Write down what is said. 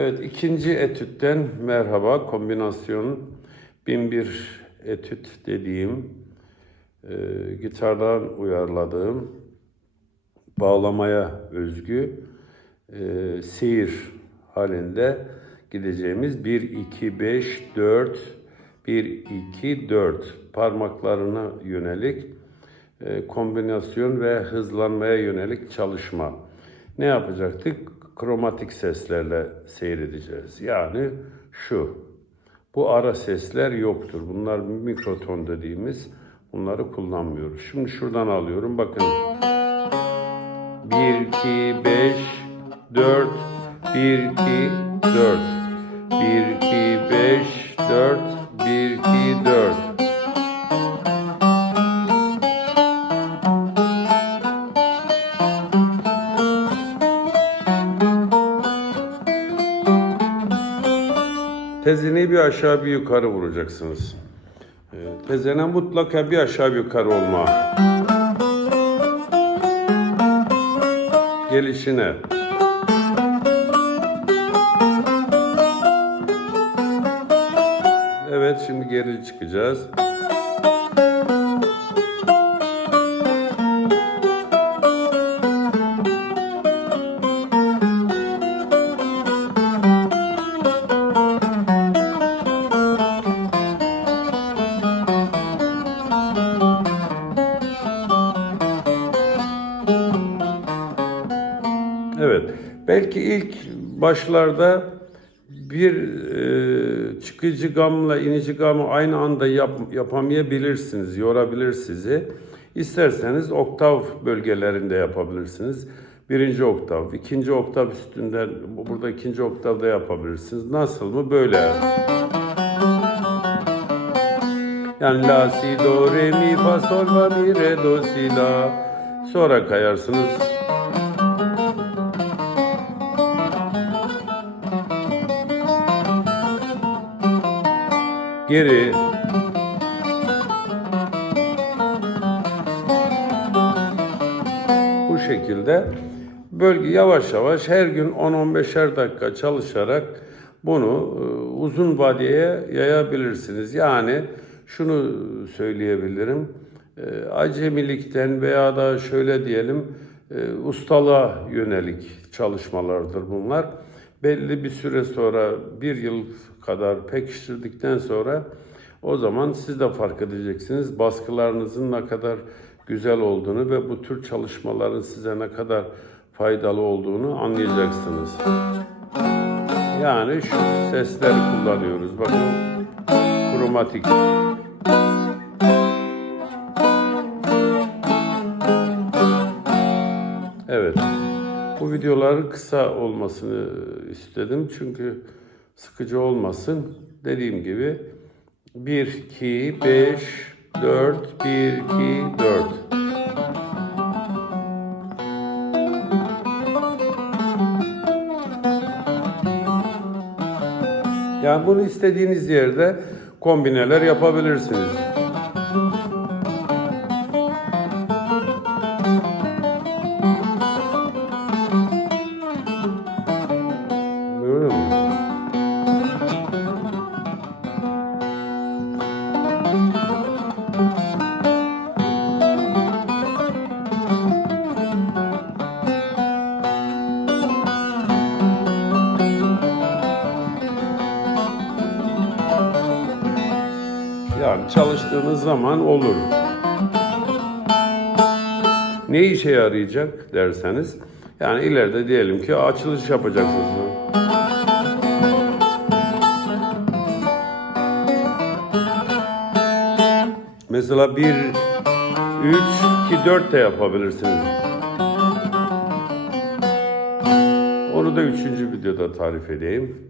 Evet ikinci etütten merhaba. Kombinasyon 1001 etüt dediğim e, gitardan uyarladığım bağlamaya özgü e, seyir halinde gideceğimiz 1 2 5 4 1 2 4 parmaklarına yönelik e, kombinasyon ve hızlanmaya yönelik çalışma. Ne yapacaktık? Kromatik seslerle seyredeceğiz. Yani şu. Bu ara sesler yoktur. Bunlar mikroton dediğimiz. Bunları kullanmıyoruz. Şimdi şuradan alıyorum. Bakın. 1, 2, 5, 4, 1, 2, 4. 1, 2, 5, 4, 1, 2, 4. Tezini bir aşağı bir yukarı vuracaksınız. Ee, Tezene mutlaka bir aşağı bir yukarı olma. Gelişine. Evet şimdi geri çıkacağız. Evet. Belki ilk başlarda bir e, çıkıcı gamla inici gamı aynı anda yap, yapamayabilirsiniz, yorabilir sizi. İsterseniz oktav bölgelerinde yapabilirsiniz. Birinci oktav, ikinci oktav üstünden, bu- burada ikinci oktavda yapabilirsiniz. Nasıl mı? Böyle. Yani la, si, do, re, mi, fa, sol, fa, mi, re, do, si, la. Sonra kayarsınız. Geri. Bu şekilde bölge yavaş yavaş her gün 10-15'er dakika çalışarak bunu e, uzun vadeye yayabilirsiniz. Yani şunu söyleyebilirim. E, Acemilikten veya da şöyle diyelim e, ustalığa yönelik çalışmalardır bunlar. Belli bir süre sonra bir yıl kadar pekiştirdikten sonra o zaman siz de fark edeceksiniz baskılarınızın ne kadar güzel olduğunu ve bu tür çalışmaların size ne kadar faydalı olduğunu anlayacaksınız. Yani şu sesleri kullanıyoruz. Bakın kromatik. Evet. Bu videoların kısa olmasını istedim çünkü sıkıcı olmasın. Dediğim gibi 1 2 5 4 1 2 4 Yani bunu istediğiniz yerde kombineler yapabilirsiniz. Yani çalıştığınız zaman olur. Ne işe yarayacak derseniz, yani ileride diyelim ki açılış yapacaksınız. Mesela 1, 3, 2, 4 de yapabilirsiniz. Onu da üçüncü videoda tarif edeyim.